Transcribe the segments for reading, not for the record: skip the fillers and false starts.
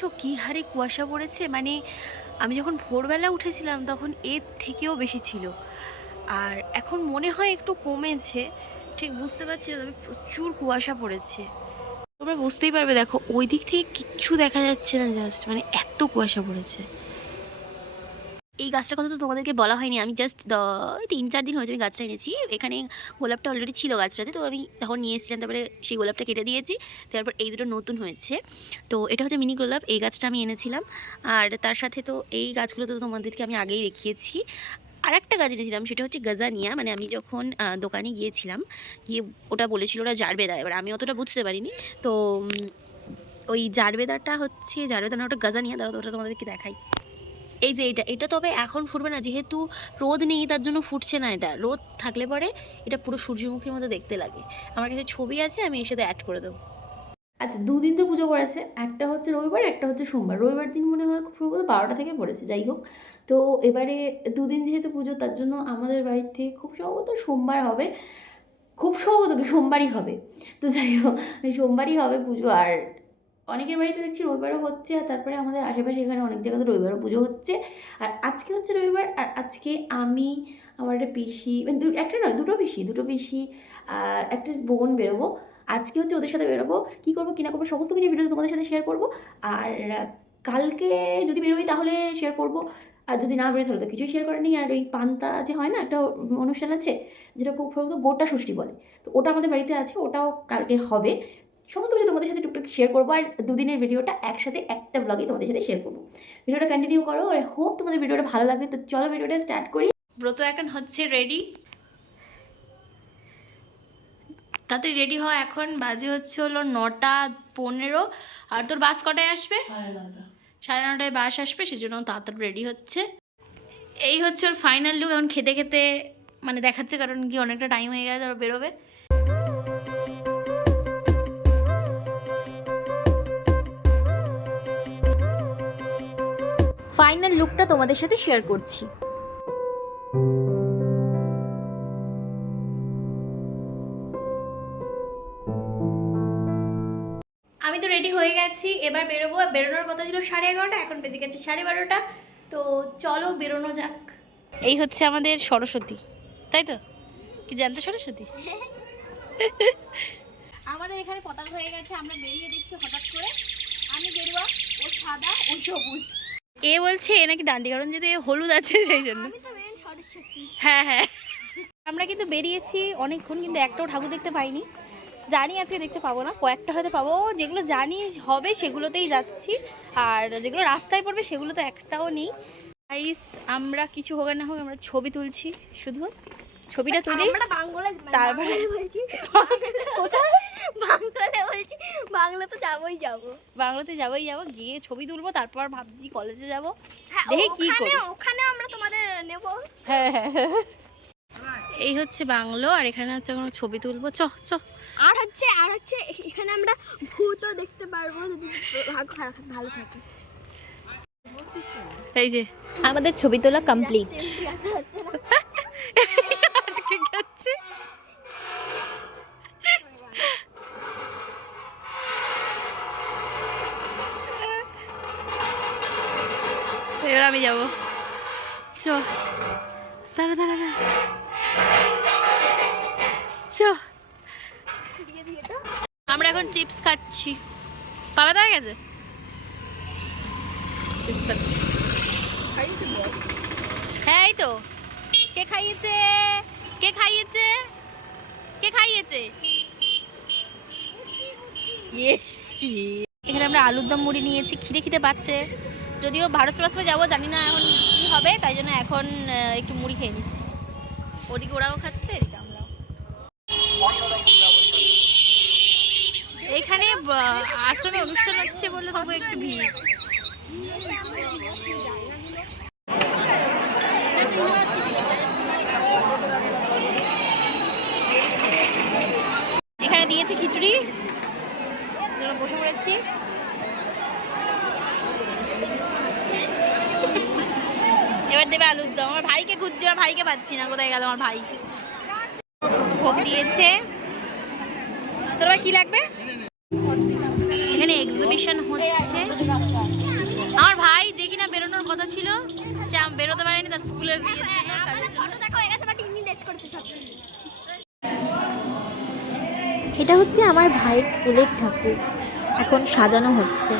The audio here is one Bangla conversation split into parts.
দেখছো কী হারে কুয়াশা পড়েছে, মানে আমি যখন ভোরবেলা উঠেছিলাম তখন এর থেকেও বেশি ছিল, আর এখন মনে হয় একটু কমেছে, ঠিক বুঝতে পারছি না, তবে প্রচুর কুয়াশা পড়েছে। তোমরা বুঝতেই পারবে, দেখো ওই দিক থেকে কিচ্ছু দেখা যাচ্ছে না, জাস্ট মানে এত কুয়াশা পড়েছে। এই গাছটার কথা তো তোমাদেরকে বলা হয়নি, আমি জাস্ট 3-4 দিন হয়েছে আমি গাছটা এনেছি। এখানে গোলাপটা অলরেডি ছিল গাছটাতে, তো আমি তখন নিয়ে এসেছিলাম, তারপরে সেই গোলাপটা কেটে দিয়েছি, তারপর এই দুটো নতুন হয়েছে। তো এটা হচ্ছে মিনি গোলাপ, এই গাছটা আমি এনেছিলাম। আর তার সাথে তো এই গাছগুলো তো তোমাদেরকে আমি আগেই দেখিয়েছি। আর একটা গাছ এনেছিলাম, সেটা হচ্ছে গাজানিয়া, মানে আমি যখন দোকানে গিয়েছিলাম, গিয়ে ওটা বলেছিল ওরা জারবেদা, এবার আমি অতটা বুঝতে পারিনি। তো ওই জারবেদাটা হচ্ছে জারবেদা না, ওটা গাজানিয়া, দাঁড়াও ওটা তোমাদেরকে দেখাই। এই যে এটা তবে এখন ফুটবে না, যেহেতু রোদ নেই তার জন্য ফুটছে না। এটা রোদ থাকলে পরে এটা পুরো সূর্যমুখীর মতো দেখতে লাগে। আমার কাছে ছবি আছে, আমি এর সাথে অ্যাড করে দেবো। আচ্ছা, দুদিন তো পুজো পড়েছে, একটা হচ্ছে রবিবার, একটা হচ্ছে সোমবার। রবিবার দিন মনে হয় খুব সম্ভবত 12টা থেকে পড়েছে, যাই হোক। তো এবারে দুদিন যেহেতু পুজো, তার জন্য আমাদের বাড়ির থেকে খুব সম্ভবত সোমবার হবে, খুব সম্ভবত কি সোমবারই হবে। তো যাই হোক, সোমবারই হবে পুজো। আর অনেকের বাড়িতে দেখছি রবিবারও হচ্ছে, আর তারপরে আমাদের আশেপাশে এখানে অনেক জায়গাতে রবিবারও পুজো হচ্ছে। আর আজকে হচ্ছে রবিবার, আর আজকে আমি, আমার একটা পিসি, মানে একটা নয়, দুটো পিসি আর একটা বোন বেরোবো। আজকে হচ্ছে ওদের সাথে বেরোবো, কী করবো কী না করবো সমস্ত কিছু ভিডিও তোমাদের সাথে শেয়ার করবো। আর কালকে যদি বেরোই তাহলে শেয়ার করবো, আর যদি না বেরোই তাহলে তো কিছুই শেয়ার করেনি। আর ওই পান্তা যে হয় না, একটা অনুষ্ঠান আছে যেটা খুব সম্ভবত গোটা ষষ্ঠী বলে, তো ওটা আমাদের বাড়িতে আছে, ওটাও কালকে হবে। সমস্ত কিছু তোমাদের সাথে টুকটাক শেয়ার করবো, আর দুদিনের ভিডিওটা একসাথে একটা ব্লগে তোমাদের সাথে শেয়ার করবো। ভিডিওটা কন্টিনিউ করো, আর হোপ তোমাদের ভিডিওটা ভালো লাগবে। তো চলো ভিডিওটা স্টার্ট করি। ব্রত এখন হচ্ছে রেডি, তাড়াতাড়ি রেডি হওয়া, এখন বাজে হচ্ছে হলো 9:15। আর তোর বাস কটায় আসবে? 9:30 বাস আসবে, সেজন্য তাড়াতাড়ি রেডি হচ্ছে। এই হচ্ছে ওর ফাইনাল লুক। এখন খেতে খেতে মানে দেখাচ্ছে, কারণ কি অনেকটা টাইম হয়ে গেছে, ওরা বেরোবে। ফাইনাল লুকটা তোমাদের সাথে শেয়ার করছি। আমি তো রেডি হয়ে গেছি, এবার বেরোবো। বেরোনোর কথা ছিল 11:30, এখন বেজে গেছে 12:30। তো চলো বেরোনো যাক। এই হচ্ছে আমাদের সরস্বতী, তাই তো? কি জানতো সরস্বতী? আমাদের এখানে পতাকা হয়ে গেছে, আমরা বেরিয়ে দেখছি হঠাৎ করে। আমি গেরুয়া, ও সাদা, ও সবুজ। এ বলছে এ নাকি ডান্ডি, কারণ যেহেতু হলুদ আছে সেই জন্য। হ্যাঁ হ্যাঁ, আমরা কিন্তু বেরিয়েছি অনেকক্ষণ, কিন্তু একটাও ঠাকুর দেখতে পাইনি। জানি আজকে দেখতে পাবো না, কয়েকটা হয়তো পাবো, যেগুলো জানি হবে সেগুলোতেই যাচ্ছি, আর যেগুলো রাস্তায় পড়বে সেগুলো তো একটাও নেই। গাইস, আমরা কিছু হোক না হোক আমরা ছবি তুলছি, শুধু ছবিটা তুলি, তারপরে বাংলাতে যাবোই যাবো, গিয়ে ছবি তুলবো, তারপর ভাবছি কলেজে যাবো, দেখি কি করি, ওখানে আমরা তোমাদের নেব। হ্যাঁ হ্যাঁ, এই হচ্ছে বাংলো, আর এখানে হচ্ছে কোনো ছবি তুলবো। চ চ। আর হচ্ছে এখানে আমরা ভূতও দেখতে পারবো যদি ভাগ্য ভালো থাকে। এই যে আমাদের ছবি তোলা কমপ্লিট। ঠিক আছে, এবার আমি যাবো। চ, দাঁড়া দাঁড়া দাঁড়া, চ। আমরা এখন চিপস খাচ্ছি। পাবা দেখা গেছে, চিপস খাচ্ছি। হ্যাঁ এই তো। কে খাইয়েছে, কে খাইয়েছে, কে খাইয়েছে? এখানে আমরা আলুর দম মুড়ি নিয়েছি, খিদে খিদে পাচ্ছে, যদিও 12:00 যাবো, জানি না এখন কি হবে, তাই জন্য এখন একটু মুড়ি খেয়ে নিচ্ছি। ওদিকে ওরাও খাচ্ছে, এদিকে আমরাও। এখানে আসলে অনুষ্ঠান হচ্ছে বলে তবু একটু ভিড়। এখানে দিয়েছে খিচুড়ি, বসে পড়েছি। এবার দেবে আলুর দম। আমার ভাইকে খুঁজছি, আমার ভাইকে পাচ্ছি না, কোথায় গেল আমার ভাই। ভোগ দিয়েছে। তোর আবার কি লাগবে? এখানে এক্সিবিশন হচ্ছে, আমার ভাই যে কিনা বেরোনোর কথা ছিল সে বেরোতে পারেনি, তার স্কুলের বিয়ের জন্য কাজের জন্য। এটা হচ্ছে আমার ভাইয়ের স্কুলের ঠাকুর, এখন সাজানো হচ্ছে।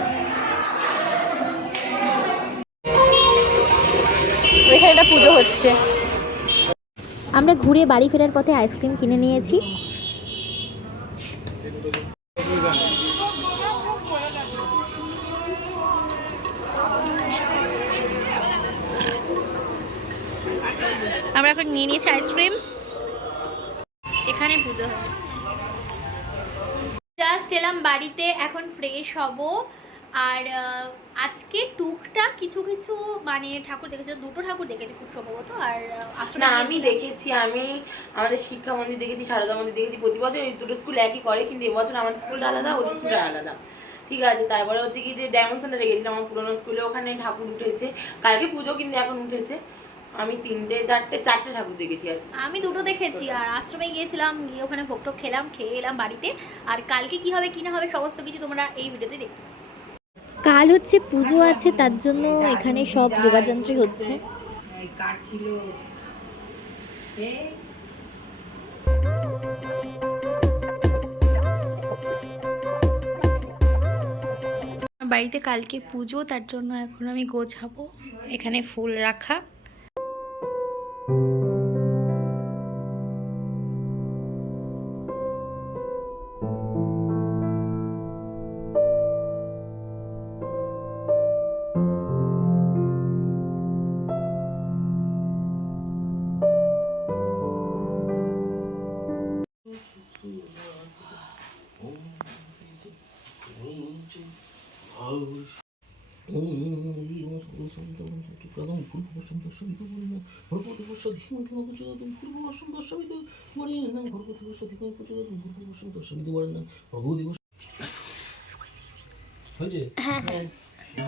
এখানে একটা পুজো হচ্ছে। আমরা ঘুরে বাড়ি ফেরার পথে আইসক্রিম কিনে নিয়েছি। আমরা এখন নিয়ে নিয়েছি আইসক্রিম। এখানে পুজো হচ্ছে। জাস্ট এলাম বাড়িতে, এখন ফ্রেশ হব। আর আজকে টুকটাক কিছু কিছু মানে ঠাকুর দেখেছি, দুটো ঠাকুর দেখেছি খুব সম্ভবত। আর না আমি দেখেছি, আমি আমাদের শিক্ষা মন্দির দেখেছি, সারদা মন্দির দেখেছি। প্রতি বছর এই দুটো স্কুল একই করে, কিন্তু এবছর আমাদের স্কুলটা আলাদা, ওদের স্কুলটা আলাদা। ঠিক আছে, তারপরে হচ্ছে কি যে ডায়মন্ড রেখেছিলাম আমার পুরোনো স্কুলে, ওখানে ঠাকুর উঠেছে কালকে পুজো, কিন্তু এখন উঠেছে। আমি চারটে ঠাকুর দেখেছি আজ। আমি দুটো দেখেছি। আর আশ্রমে গিয়েছিলাম, গিয়ে ওখানে ভোগ টোগ খেলাম, খেয়ে এলাম বাড়িতে। আর কালকে কি হবে কি না হবে সমস্ত কিছু তোমরা এই ভিডিওতে দেখতে। কাল হচ্ছে পুজো আছে, তার জন্য এখানে সব যোগাযন্ত্রী হচ্ছে। কাঠ ছিল বাড়িতে কালকে পুজো, তার জন্য এখন আমি গোছাবো। এখানে ফুল রাখা।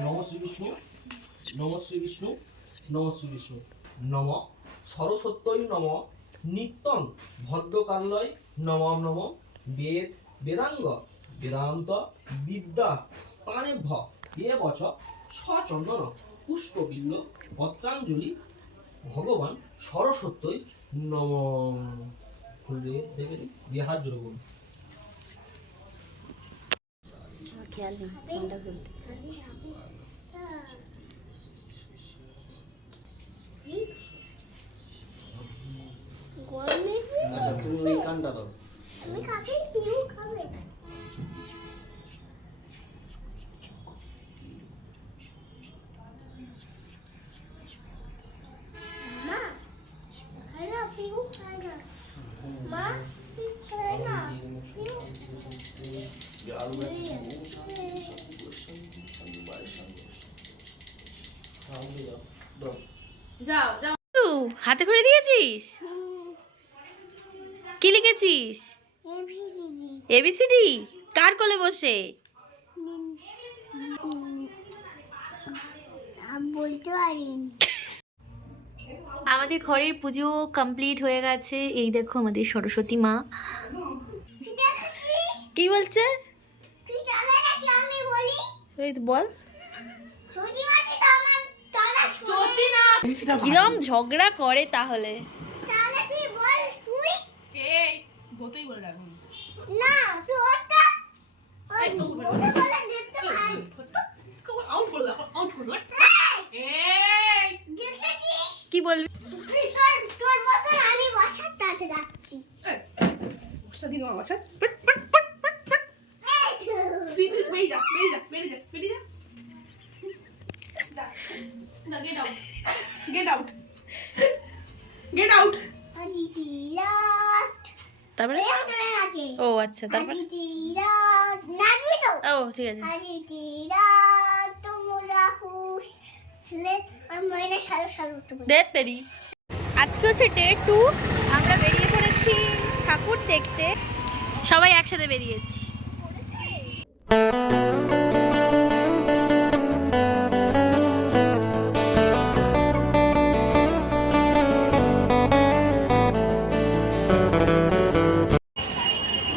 নম শ্রী বিষ্ণু, নম শ্রী বিষ্ণু, নম শ্রী বিষ্ণু, নম সরস্বত্যই নম, নিত্যং ভদ্রকাল্যয় নম নম, বেদ বেদাঙ্গ বেদান্ত বিদ্যা স্থানেভ্য এ বচ সচন্দন পুষ্পবিল্ল পত্রাঞ্জলি ভগবান সরস্বত্যই নম। খুলে দেখে দিয়ে হাত জোড় করুন। খেয়াল নেই কোনটা খুলতে। আচ্ছা তুমি ওই কানটা দাও। হাতে করে দিয়েছিস? কি লিখেছিস? এবিসিডি। কার কোলে বসে? বলতে পারিনি। আমাদের ঘরের পুজো কমপ্লিট হয়ে গেছে। এই দেখো আমাদের সরস্বতী মা। কি বলছে? এই তো বল। কিরম ঝগড়া করে তাহলে। কি বলবি? তারপরে ও আচ্ছা, তারপরে ও ঠিক আছে। আজকে হচ্ছে ডে 2। আমরা বেরিয়ে পড়েছি ঠাকুর দেখতে। সবাই একসাথে বেরিয়েছি।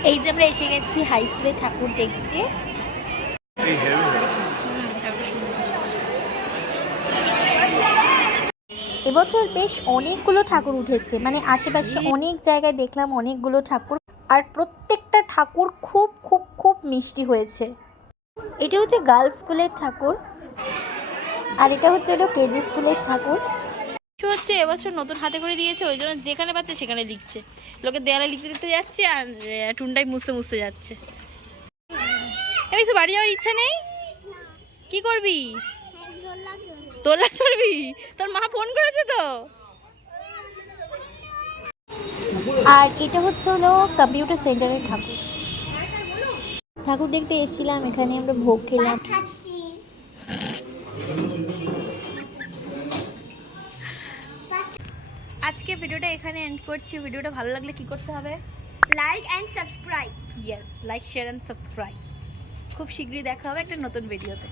এই যে আমরা এসে গেছি হাই স্কুলে ঠাকুর দেখতে। ঠাকুর সুন্দর হয়েছে। এবছর বেশ অনেকগুলো ঠাকুর উঠেছে, মানে আশেপাশে অনেক জায়গায় দেখলাম অনেকগুলো ঠাকুর, আর প্রত্যেকটা ঠাকুর খুব খুব খুব মিষ্টি হয়েছে। এটা হচ্ছে গার্লস স্কুলের ঠাকুর, আর এটা হচ্ছে কেজি স্কুলের ঠাকুর। কিছু হচ্ছে এবছর নতুন হাতে করে দিয়েছে, ওই জন্য যেখানে পাচ্ছে সেখানে লিখছে। লোকে দেয়ালে লিখতে লিখতে যাচ্ছে আর টুনটাই মুছতে মুছতে যাচ্ছে। এবার কিছু বাড়ি যাওয়ার ইচ্ছা নেই? কি করবি? তোলা চড়বি? তোর মা ফোন করেছে তো? আর এটা হচ্ছে কম্পিউটার সেন্টারের ঠাকুর। ঠাকুর দেখতে এসেছিলাম, এখানে আমরা ভোগ খেলাম। আজকে ভিডিওটা এখানে এন্ড করছি। ভিডিওটা ভালো লাগলে কি করতে হবে? Like and subscribe. Yes, like share and subscribe. খুব শীঘ্রই দেখা হবে একটা নতুন ভিডিওতে।